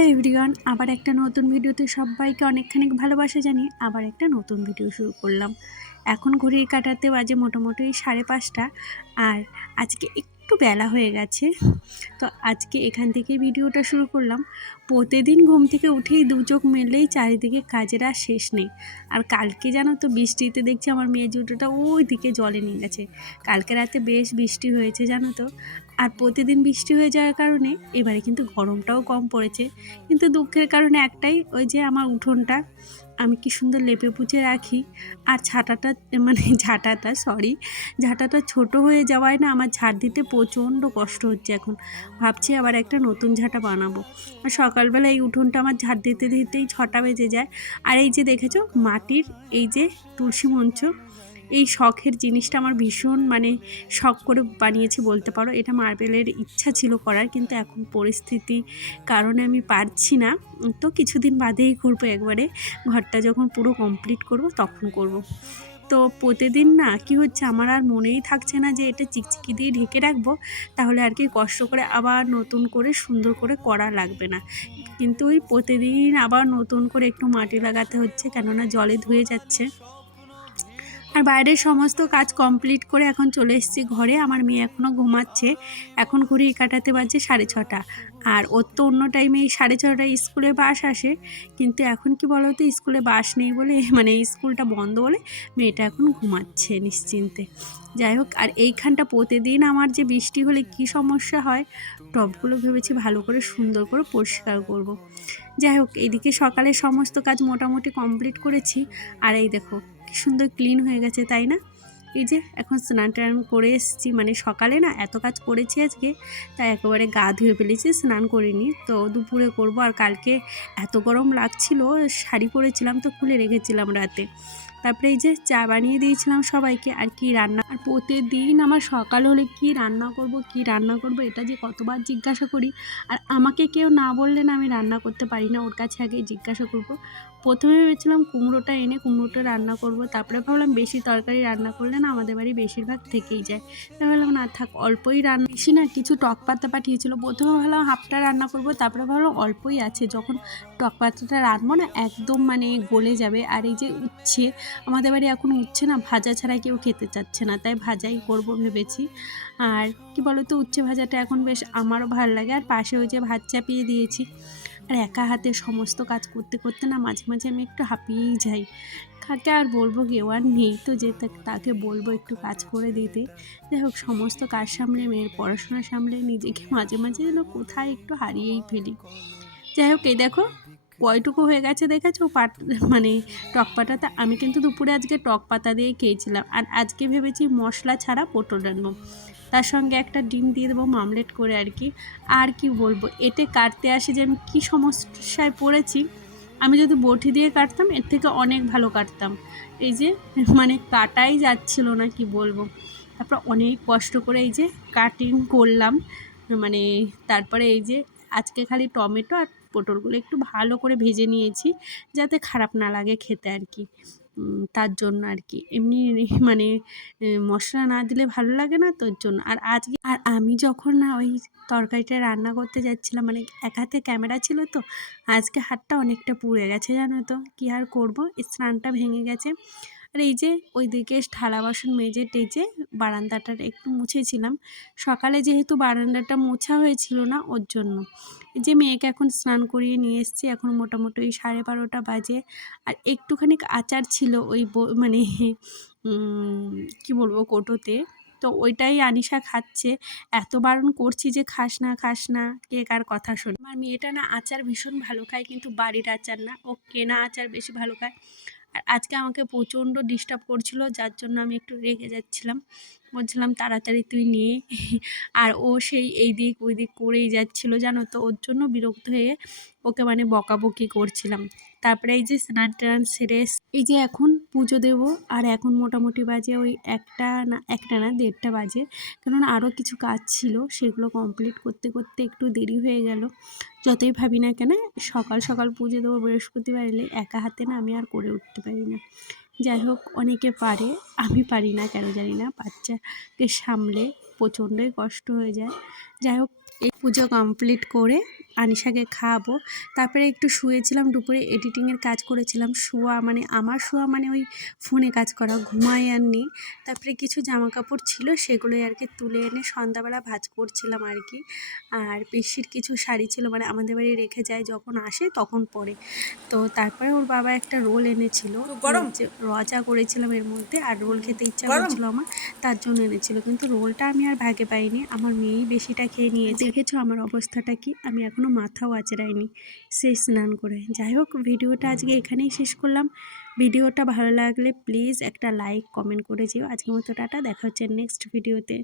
Hello everyone, আবার একটা নতুন ভিডিওতে সবাইকে অনেকখানি ভালোবাসা জানিয়ে আবার একটা নতুন ভিডিও শুরু করলাম। এখন ঘড়ির কাঁটাতে বাজে মোটামুটি 5:30। আর আজকে একটু বেলা হয়ে গেছে, তো আজকে এখান থেকে ভিডিওটা শুরু করলাম। প্রতিদিন ঘুম থেকে উঠেই দু চোখ মেললেই চারিদিকে কাজের আর শেষ নেই। আর কালকে জানো তো বৃষ্টিতে দেখছি আমার মেয়ে জুটোটা ওই দিকে জলে নিয়ে গেছে। কালকে রাতে বেশ বৃষ্টি হয়েছে জানো তো। আর প্রতিদিন বৃষ্টি হয়ে যাওয়ার কারণে এবারে কিন্তু গরমটাও কম পড়েছে। কিন্তু দুঃখের কারণে একটাই, ওই যে আমার উঠোনটা আমি কি সুন্দর লেপে পুছে রাখি, আর ঝাঁটাটা ছোট হয়ে যাওয়ায় না আমার ঝাড় দিতে প্রচণ্ড কষ্ট হচ্ছে। এখন ভাবছি আবার একটা নতুন ঝাঁটা বানাবো। আর সকালবেলা এই উঠোনটা আমার ঝাড় দিতে দিতেই 6টা বেজে যায়। আর এই যে দেখেছো মাটির এই যে তুলসী মঞ্চ, এই শখের জিনিসটা আমার ভীষণ শখ করে বানিয়েছি বলতে পারো। এটা মার্বেলের ইচ্ছা ছিল করার, কিন্তু এখন পরিস্থিতি কারণে আমি পারছি না। তো কিছুদিন বাদেই করবো, একবারে ঘরটা যখন পুরো কমপ্লিট করব তখন করব। তো প্রতিদিন না কি হচ্ছে, আমার আর মনেই থাকছে না যে এটা চিকচিকি দিয়ে ঢেকে রাখবো, তাহলে আর কি কষ্ট করে আবার নতুন করে সুন্দর করে করা লাগবে না। কিন্তু ওই প্রতিদিন আবার নতুন করে একটু মাটি লাগাতে হচ্ছে, কেননা জলে ধুয়ে যাচ্ছে। আর বাইরের সমস্ত কাজ কমপ্লিট করে এখন চলে এসেছি ঘরে। আমার মেয়ে এখনও ঘুমাচ্ছে। এখন ঘড়ির কাঁটাতে বাজে 6:30। আর ওর তো অন্য টাইমে এই 6:30টায় স্কুলে বাস আসে, কিন্তু এখন কি বলো তো, স্কুলে বাস নেই বলে স্কুলটা বন্ধ বলে মেয়েটা এখন ঘুমাচ্ছে নিশ্চিন্তে। যাই হোক, আর এইখানটা প্রতিদিন আমার যে বৃষ্টি হলে কি সমস্যা হয়, টবগুলো ভেবেছি ভালো করে সুন্দর করে পরিষ্কার করব। যাই হোক, এইদিকে সকালে সমস্ত কাজ মোটামুটি কমপ্লিট করেছি। আর এই দেখো কি সুন্দর ক্লিন হয়ে গেছে, তাই না? এই যে এখন স্নান টান করে এসেছি, সকালে না এত কাজ করেছি আজকে, তাই একেবারে গা ধুয়ে ফেলেছি, স্নান করিনি। তো দুপুরে করব। আর কালকে এত গরম লাগছিল, শাড়ি পরেছিলাম তো খুলে রেখেছিলাম রাতে। তারপরে এই যে চা বানিয়ে দিয়েছিলাম সবাইকে। আর কি রান্না, আর প্রতিদিন আমার সকাল হলে কি রান্না করব এটা যে কতবার জিজ্ঞাসা করি। আর আমাকে কেউ না বললে না আমি রান্না করতে পারি না, ওর কাছে আগে জিজ্ঞাসা করব। প্রথমে ভেবেছিলাম কুমড়োটা এনে কুমড়োটা রান্না করব, তারপরে ভাবলাম বেশি তরকারি রান্না করলে না আমাদের বাড়ি বেশিরভাগ থেকেই যায়। তাই ভাবলাম না থাক, অল্পই রান্না। বেশি না, কিছু টক পাতা পাঠিয়েছিল, প্রথমে ভাবলাম হাফটা রান্না করব, তারপরে ভাবলাম অল্পই আছে, যখন টক পাতাটা রাঁধবো না একদম গলে যাবে। আর এই যে উচ্ছে, আমাদের বাড়ি এখন উচ্ছে না ভাজা ছাড়া কেউ খেতে চাচ্ছে না, তাই ভাজাই করব ভেবেছি। আর কি বলো তো, উচ্ছে ভাজাটা এখন বেশ আমারও ভালো লাগে। আর পাশে ওই যে ভাত চাপিয়ে দিয়েছি। আর একা হাতে সমস্ত কাজ করতে করতে না মাঝে মাঝে আমি একটু হাঁপিয়েই যাই। কাকে আর বলবো, কেউ আর নেই তো যে তাকে বলবো একটু কাজ করে দিতে। যাই হোক, সমস্ত কাজ সামলে, মেয়ের পড়াশোনা সামলে নিজেকে মাঝে মাঝে যেন কোথায় একটু হারিয়েই ফেলি। যাই হোক, এই দেখো কয়টুকু হয়ে গেছে দেখেছো টক পাতাটা। আমি কিন্তু দুপুরে আজকে টক পাতা দিয়ে খেয়েছিলাম। আর আজকে ভেবেছি মশলা ছাড়া পটল রান্নাবো, তার সঙ্গে একটা ডিম দিয়ে দেবো মামলেট করে আর কি। আর কি বলবো, এতে কাটতে আসে যে আমি কী সমস্যায় পড়েছি। আমি যদি বটি দিয়ে কাটতাম এর থেকে অনেক ভালো কাটতাম, এই যে কাটাই যাচ্ছিল না, কি বলবো। তারপর অনেক কষ্ট করে এই যে কাটিং করলাম। মানে তারপরে এই যে আজকে খালি টমেটো আর পটলগুলো একটু ভালো করে ভেজে নিয়েছি, যাতে খারাপ না লাগে খেতে আর কি। তার জন্য আর কি, এমনি মশলা না দিলে ভালো লাগে না, তোর জন্য। আর আমি যখন না ওই তরকারিটা রান্না করতে যাচ্ছিলাম, এক হাতে ক্যামেরা ছিল তো, আজকে হাতটা অনেকটা পুড়ে গেছে জানো তো। কি আর করবো, স্নানটা ভেঙে গেছে। আর এই যে ওইদিকে থালা বাসন মেজে টেজে বারান্দাটা একটু মুছেছিলাম। সকালে যেহেতু বারান্দাটা মোছা হয়েছিল না, ওর জন্য। এই যে মেয়েকে এখন স্নান করিয়ে নিয়ে এসেছি, এখন মোটামুটি ওই 12:30 বাজে। আর একটুখানি আচার ছিল ওই কি বলবো কৌটোতে, তো ওইটাই আনিশা খাচ্ছে। এত বারণ করছি যে খাস না, কে কার কথা শোনে। আমার মেয়েটা না আচার ভীষণ ভালো খায়, কিন্তু বাড়ির আচার না, ও কেনা আচার বেশি ভালো খায়। আর আজকে আমাকে প্রচণ্ড ডিস্টার্ব করছিল, যার জন্য আমি একটু রেগে যাচ্ছিলাম, বলছিলাম তাড়াতাড়ি তুই নিয়ে। আর ও সেই এই দিক ওই দিক করেই যাচ্ছিলো জানো তো, ওর জন্য বিরক্ত হয়ে ওকে বকাবকি করছিলাম। তারপরে এই যে স্নান টান সেরে এই যে এখন পুজো দেবো। আর এখন মোটামুটি বাজে ওই একটা না 1:30 বাজে, কারণ আরও কিছু কাজ ছিল, সেগুলো কমপ্লিট করতে করতে একটু দেরি হয়ে গেল। যতই ভাবি না কেন, সকাল সকাল পুজো দেবো বৃহস্পতিবার এলে, একা হাতে না আমি আর করে উঠতে পারি না। যাই হোক, অনেকে পারে, আমি পারি না, কেন জানি না, বাচ্চাকে সামলে প্রচণ্ডই কষ্ট হয়ে যায়। যাই হোক, এই পুজো কমপ্লিট করে আনিশাকে খাওয়াবো। তারপরে একটু শুয়েছিলাম, দুপুরে এডিটিংয়ের কাজ করেছিলাম। আমার শোয়া মানে ওই ফোনে কাজ করা, ঘুমাই আর নি। তারপরে কিছু জামাকাপড় ছিল সেগুলোই আর কি তুলে এনে সন্ধ্যাবেলা ভাঁজ করছিলাম আর কি। আর পিসির কিছু শাড়ি ছিল, মানে আমাদের বাড়ি রেখে যায়, যখন আসে তখন পরে। তো তারপরে ওর বাবা একটা রোল এনেছিল, যে রজা করেছিলাম এর মধ্যে, আর রোল খেতে ইচ্ছা করছিল আমার, তার জন্য এনেছিল। কিন্তু রোলটা আমি আর ভাগে পাইনি, আমার মেয়েই বেশিটা খেয়ে নিয়েছে। দেখেছো আমার অবস্থাটা কি, আমি এখনও মাথাও আঁচড়াইনি সেই স্নান করে। যাই হোক, ভিডিওটা আজকে এখানেই শেষ করলাম। ভিডিওটা ভালো লাগলে প্লিজ একটা লাইক কমেন্ট করে যেও। আজকের মতো টাটা, দেখা হচ্ছে নেক্সট ভিডিওতে।